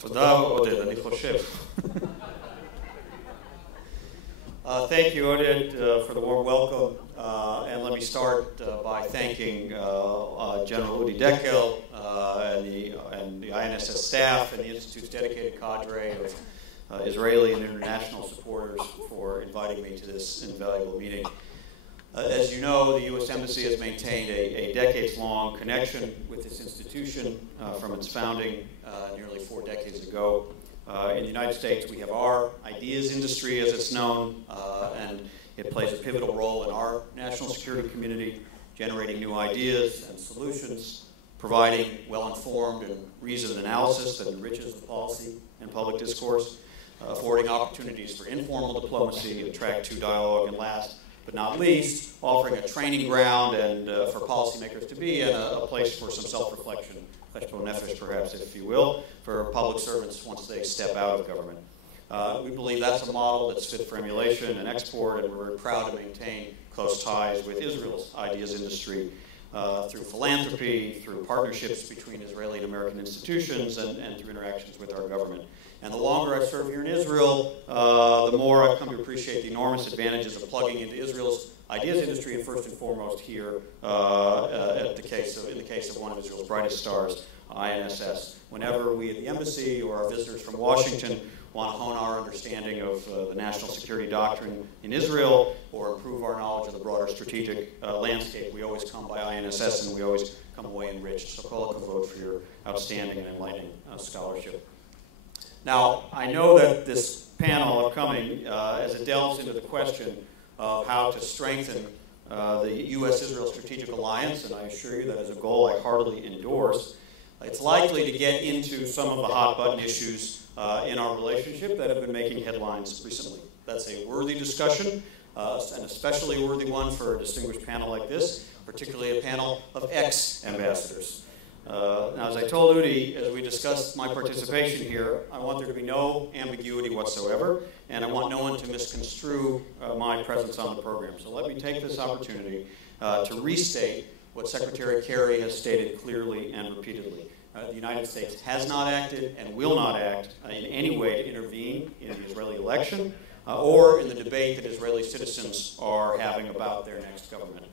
תודה, עודד, אני חושב. Thank you, Oded, for the warm welcome. And let me start by thanking General Udi Dekel and the INSS staff and the Institute's dedicated cadre of Israeli and international supporters for inviting me to this invaluable meeting. As you know, the U.S. Embassy has maintained a decades-long connection with this institution from its founding nearly 4 decades ago. In the United States, we have our ideas industry, as it's known, and it plays a pivotal role in our national security community, generating new ideas and solutions, providing well-informed and reasoned analysis that enriches the policy and public discourse, affording opportunities for informal diplomacy and track 2 dialogue, and last but not least, offering a training ground and for policymakers to be and a place for some self-reflection, perhaps, if you will, for public servants once they step out of government. We believe that's a model that's fit for emulation and export, and we're very proud to maintain close ties with Israel's ideas industry through philanthropy, through partnerships between Israeli and American institutions, and through interactions with our government. And the longer I serve here in Israel, the more I've come to appreciate the enormous advantages of plugging into Israel's ideas industry, and first and foremost here, in the case of one of Israel's brightest stars, INSS. Whenever we at the embassy or our visitors from Washington want to hone our understanding of the national security doctrine in Israel or improve our knowledge of the broader strategic landscape, we always come by INSS, and we always come away enriched. So call it a vote for your outstanding and enlightening scholarship. Now, I know that this panel upcoming, as it delves into the question of how to strengthen the U.S.-Israel strategic alliance, and I assure you that as a goal I heartily endorse, it's likely to get into some of the hot-button issues in our relationship that have been making headlines recently. That's a worthy discussion, an especially worthy one for a distinguished panel like this, particularly a panel of ex-ambassadors. Now, as I told Udi, as we discussed my participation here, I want there to be no ambiguity whatsoever, and I want no one to misconstrue my presence on the program. So let me take this opportunity to restate what Secretary Kerry has stated clearly and repeatedly. The United States has not acted and will not act in any way to intervene in the Israeli election or in the debate that Israeli citizens are having about their next government.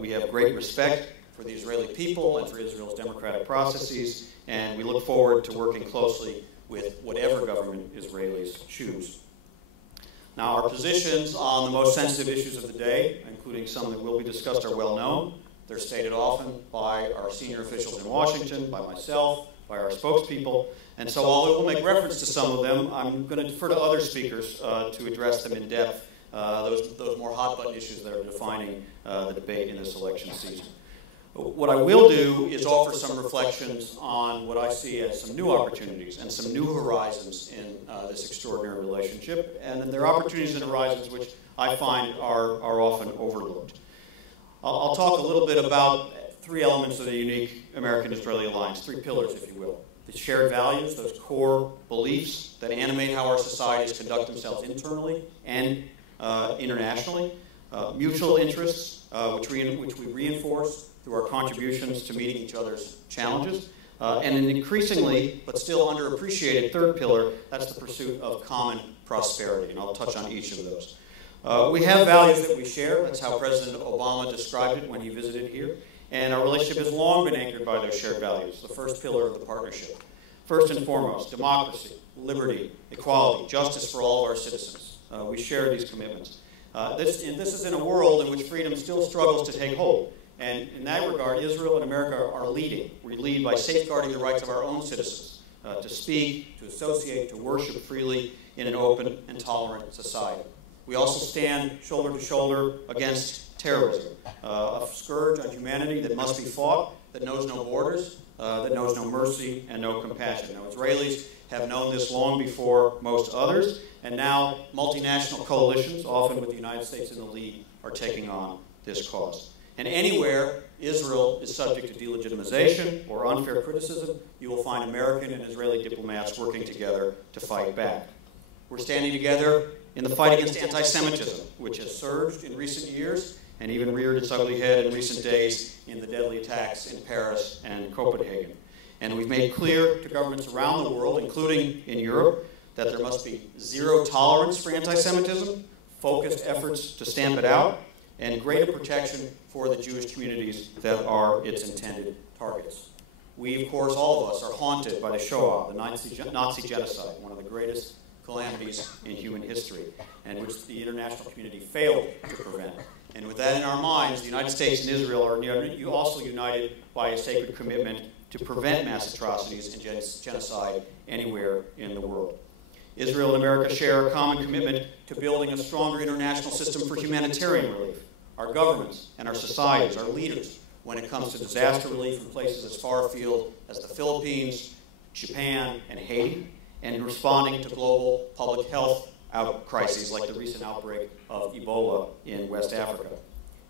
We have great respect for the Israeli people and for Israel's democratic processes, and we look forward to working closely with whatever government Israelis choose. Now, our positions on the most sensitive issues of the day, including some that will be discussed, are well known. They're stated often by our senior officials in Washington, by myself, by our spokespeople, and so although we'll make reference to some of them, I'm going to defer to other speakers to address them in depth, those more hot-button issues that are defining the debate in this election season. What I will do is offer some reflections on what I see as some new opportunities and some new horizons in this extraordinary relationship, and then there are opportunities and horizons which I find are often overlooked. I'll talk a little bit about 3 elements of the unique American-Israeli alliance, 3 pillars, if you will. The shared values, those core beliefs that animate how our societies conduct themselves internally and internationally, mutual interests, which we reinforce through our contributions to meeting each other's challenges, and an increasingly, but still underappreciated 3rd pillar, that's the pursuit of common prosperity, and I'll touch on each of those. We have values that we share. That's how President Obama described it when he visited here, and our relationship has long been anchored by those shared values, the first pillar of the partnership. First and foremost, democracy, liberty, equality, justice for all of our citizens. We share these commitments. This is in a world in which freedom still struggles to take hold. And in that regard, Israel and America are leading. We lead by safeguarding the rights of our own citizens to speak, to associate, to worship freely in an open and tolerant society. We also stand shoulder to shoulder against terrorism, a scourge on humanity that must be fought, that knows no borders, that knows no mercy and no compassion. Now, Israelis have known this long before most others, and now multinational coalitions, often with the United States in the lead, are taking on this cause. And anywhere Israel is subject to delegitimization or unfair criticism, you will find American and Israeli diplomats working together to fight back. We're standing together in the fight against anti-Semitism, which has surged in recent years and even reared its ugly head in recent days in the deadly attacks in Paris and Copenhagen. And we've made clear to governments around the world, including in Europe, that there must be zero tolerance for anti-Semitism, focused efforts to stamp it out, and greater protection for the Jewish communities that are its intended targets. We, of course, all of us are haunted by the Shoah, the Nazi genocide, one of the greatest calamities in human history, and which the international community failed to prevent. And with that in our minds, the United States and Israel are also united by a sacred commitment to prevent mass atrocities and genocide anywhere in the world. Israel and America share a common commitment to building a stronger international system for humanitarian relief. Our governments and our societies, our leaders, when it comes to disaster relief in places as far afield as the Philippines, Japan, and Haiti, and in responding to global public health crises like the recent outbreak of Ebola in West Africa.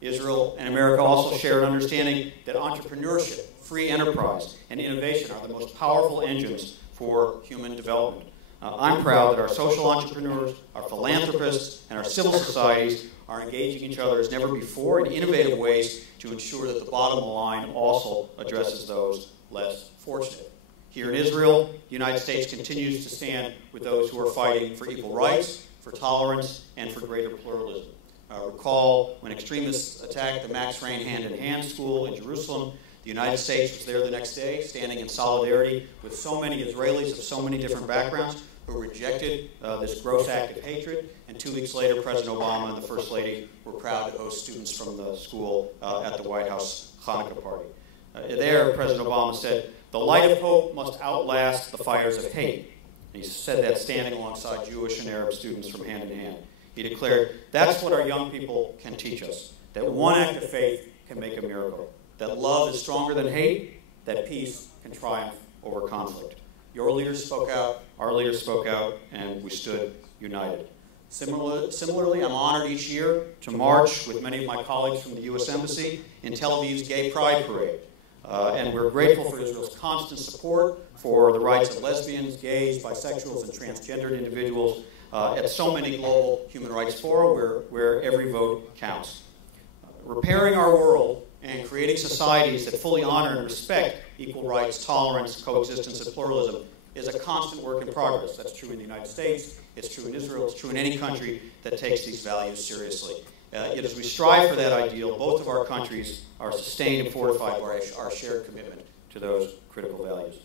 Israel and America also share an understanding that entrepreneurship, free enterprise, and innovation are the most powerful engines for human development. I'm proud that our social entrepreneurs, our philanthropists, and our civil societies are engaging each other as never before in innovative ways to ensure that the bottom line also addresses those less fortunate. Here in Israel, the United States continues to stand with those who are fighting for equal rights, for tolerance, and for greater pluralism. Recall when extremists attacked the Max Rane Hand-in-Hand School in Jerusalem, the United States was there the next day, standing in solidarity with so many Israelis of so many different backgrounds who rejected this gross act of hatred. And 2 weeks later, President Obama and the First Lady were proud to host students from the school at the White House Hanukkah party. There, President Obama said, "The light of hope must outlast the fires of hate." And he said that standing alongside Jewish and Arab students from Hand in Hand. He declared, "That's what our young people can teach us, that one act of faith can make a miracle, that love is stronger than hate, that peace can triumph over conflict." Your leaders spoke out, our leaders spoke out, and we stood united. Similarly, I'm honored each year to march with many of my colleagues from the U.S. Embassy in Tel Aviv's Gay Pride Parade. And we're grateful for Israel's constant support for the rights of lesbians, gays, bisexuals, and transgendered individuals at so many global human rights fora where every vote counts. Repairing our world and creating societies that fully honor and respect equal rights, tolerance, coexistence, and pluralism is a constant work in progress. That's true in the United States, it's true in Israel, it's true in any country that takes these values seriously. Yet as we strive for that ideal, both of our countries are sustained and fortified by our shared commitment to those critical values.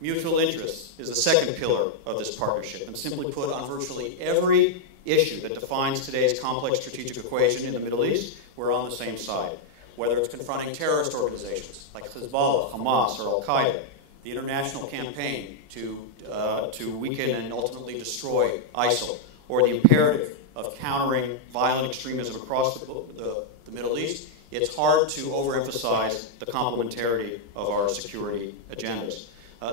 Mutual interest is the second pillar of this partnership, and simply put, on virtually every issue that defines today's complex strategic equation in the Middle East, we're on the same side. Whether it's confronting terrorist organizations like Hezbollah, Hamas, or Al-Qaeda, the international campaign to weaken and ultimately destroy ISIL, or the imperative of countering violent extremism across the Middle East, it's hard to overemphasize the complementarity of our security agendas.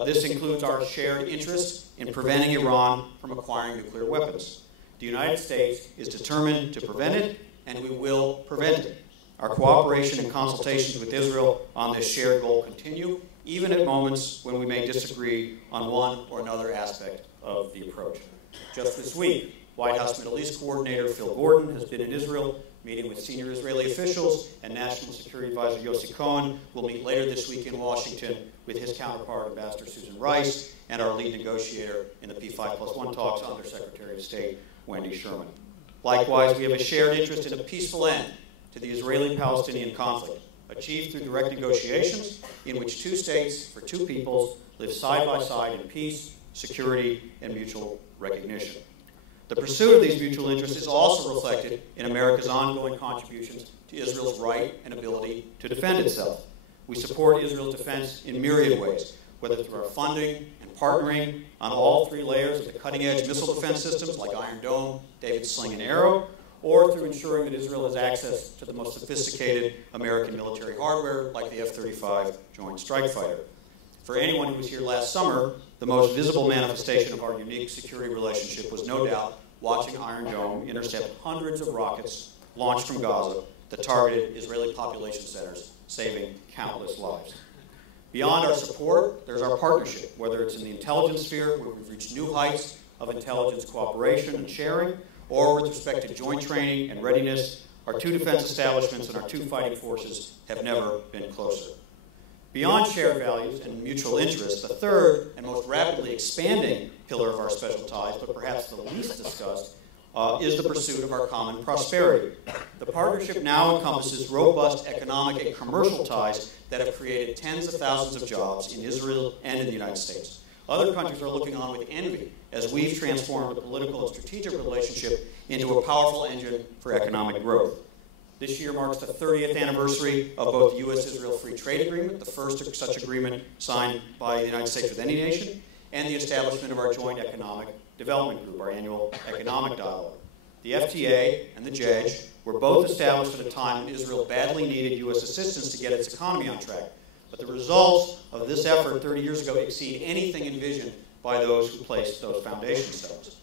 This includes our shared interest in preventing Iran from acquiring nuclear weapons. The United States is determined to prevent it, and we will prevent it. Our cooperation and consultations with Israel on this shared goal continue, even at moments when we may disagree on one or another aspect of the approach. Just this week, White House Middle East Coordinator Phil Gordon has been in Israel, meeting with senior Israeli officials, and National Security Advisor Yossi Cohen will meet later this week in Washington with his counterpart, Ambassador Susan Rice, and our lead negotiator in the P5+1 talks, Under Secretary of State Wendy Sherman. Likewise, we have a shared interest in a peaceful end to the Israeli-Palestinian conflict, achieved through direct negotiations in which two states for two peoples live side by side in peace, security, and mutual recognition. The pursuit of these mutual interests is also reflected in America's ongoing contributions to Israel's right and ability to defend itself. We support Israel's defense in myriad ways, whether through our funding and partnering on all three layers of the cutting-edge missile defense systems like Iron Dome, David Sling, and Arrow, or through ensuring that Israel has access to the most sophisticated American military hardware like the F-35 Joint Strike Fighter. For anyone who was here last summer, the most visible manifestation of our unique security relationship was no doubt watching Iron Dome intercept hundreds of rockets launched from Gaza that targeted Israeli population centers, saving countless lives. Beyond our support, there's our partnership, whether it's in the intelligence sphere, where we've reached new heights of intelligence cooperation and sharing, or with respect to joint training and readiness. Our two defense establishments and our two fighting forces have never been closer. Beyond shared values and mutual interests, the third and most rapidly expanding pillar of our special ties, but perhaps the least discussed, is the pursuit of our common prosperity. The partnership now encompasses robust economic and commercial ties that have created tens of thousands of jobs in Israel and in the United States. Other countries are looking on with envy as we've transformed the political and strategic relationship into a powerful engine for economic growth. This year marks the 30th anniversary of both the U.S.-Israel Free Trade Agreement, the first such agreement signed by the United States with any nation, and the establishment of our Joint Economic Development Group, our annual economic dialogue. The FTA and the JEDG were both established at a time when Israel badly needed U.S. assistance to get its economy on track. But the results of this effort 30 years ago exceed anything envisioned by those who placed those foundation stones.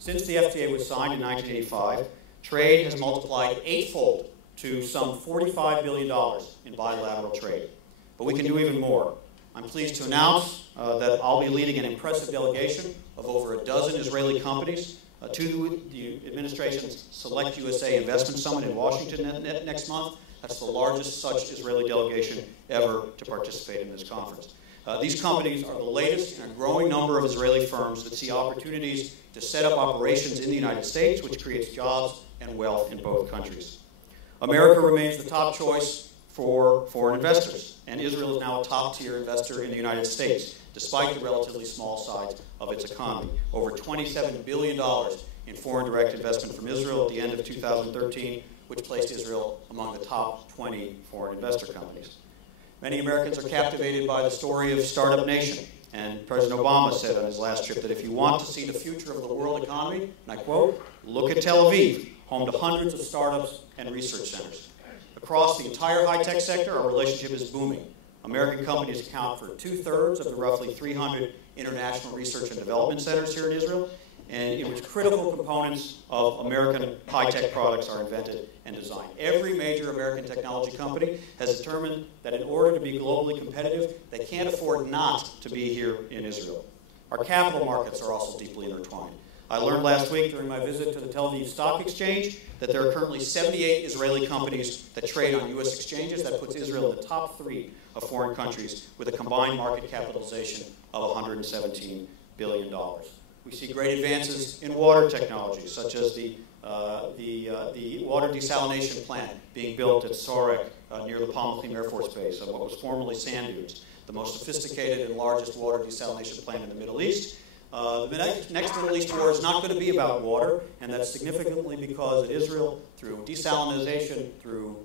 Since the FTA was signed in 1985, trade has multiplied eightfold to some $45 billion in bilateral trade. But we can do even more. I'm pleased to announce that I'll be leading an impressive delegation of over a dozen Israeli companies to the administration's Select USA Investment Summit in Washington next month. That's the largest such Israeli delegation ever to participate in this conference. These companies are the latest in a growing number of Israeli firms that see opportunities to set up operations in the United States, which creates jobs and wealth in both countries. America remains the top choice for foreign investors, and Israel is now a top-tier investor in the United States, despite the relatively small size of its economy. Over $27 billion in foreign direct investment from Israel at the end of 2013, which placed Israel among the top 20 foreign investor companies. Many Americans are captivated by the story of Startup Nation, and President Obama said on his last trip that if you want to see the future of the world economy, and I quote, look at Tel Aviv, home to hundreds of startups and research centers. Across the entire high-tech sector, our relationship is booming. American companies account for 2/3 of the roughly 300 international research and development centers here in Israel, and in which critical components of American high-tech products are invented and designed. Every major American technology company has determined that in order to be globally competitive, they can't afford not to be here in Israel. Our capital markets are also deeply intertwined. I learned last week during my visit to the Tel Aviv Stock Exchange that there are currently 78 Israeli companies that trade on U.S. exchanges. That puts Israel in the top 3 of foreign countries with a combined market capitalization of $117 billion. We see great advances in water technology, such as the water desalination plant being built at Sorek near the Palmachim Air Force Base, of what was formerly sand dunes, the most sophisticated and largest water desalination plant in the Middle East. The next Middle East war is not going to be about water, and that's significantly because Israel, through desalination, through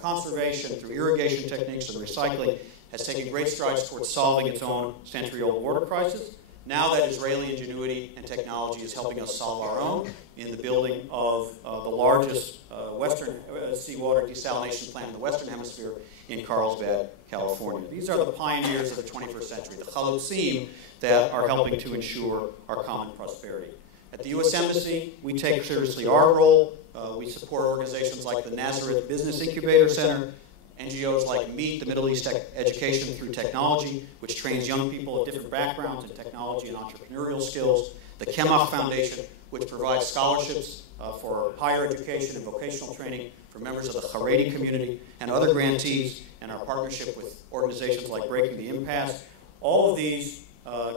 conservation, through irrigation techniques and recycling, has taken great strides towards solving its own century-old water crisis. Now that Israeli ingenuity and technology is helping us solve our own in the building of the largest western seawater desalination plant in the Western Hemisphere in Carlsbad, California. These are the pioneers of the 21st century, the Chalutzim that are helping to ensure our common prosperity. At the U.S. Embassy, we take seriously our role. We support organizations like the Nazareth Business Incubator Center, NGOs like Meet, the Middle East Education Through Technology, which trains young people of different backgrounds in technology and entrepreneurial skills, the Kemach Foundation, which provides scholarships for higher education and vocational training for members of the Haredi community, and other grantees, and our partnership with organizations like Breaking the Impasse. All of these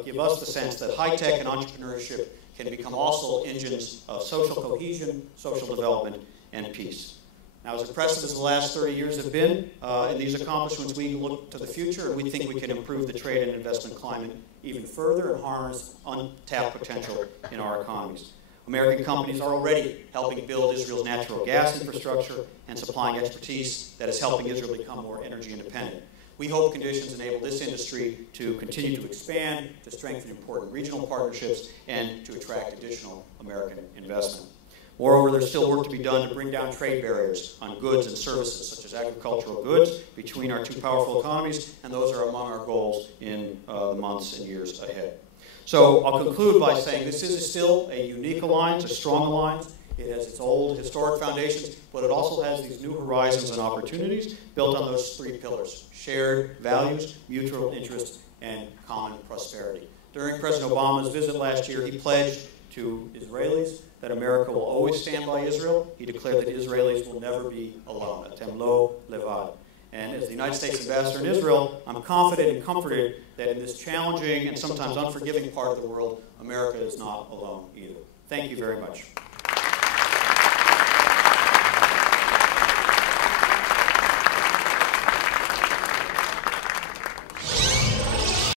give us the sense that high-tech and entrepreneurship can become also engines of social cohesion, social development, and peace. Now, as impressive as the last 30 years have been in these accomplishments, we look to the future and we think we can improve the trade and investment climate even further and harness untapped potential in our economies. American companies are already helping build Israel's natural gas infrastructure and supplying expertise that is helping Israel become more energy independent. We hope conditions enable this industry to continue to expand, to strengthen important regional partnerships, and to attract additional American investment. Moreover, there's still work to be done to bring down trade barriers on goods and services, such as agricultural goods, between our two powerful economies, and those are among our goals in the months and years ahead. So I'll conclude by saying this is still a unique alliance, a strong alliance. It has its old historic foundations, but it also has these new horizons and opportunities built on those 3 pillars: shared values, mutual interest, and common prosperity. During President Obama's visit last year, he pledged to Israelis that America will always stand by Israel. He declared that Israelis will never be alone, atem lo levad. And as the United States Ambassador in Israel, I'm confident and comforted that in this challenging and sometimes unforgiving part of the world, America is not alone either. Thank you very much.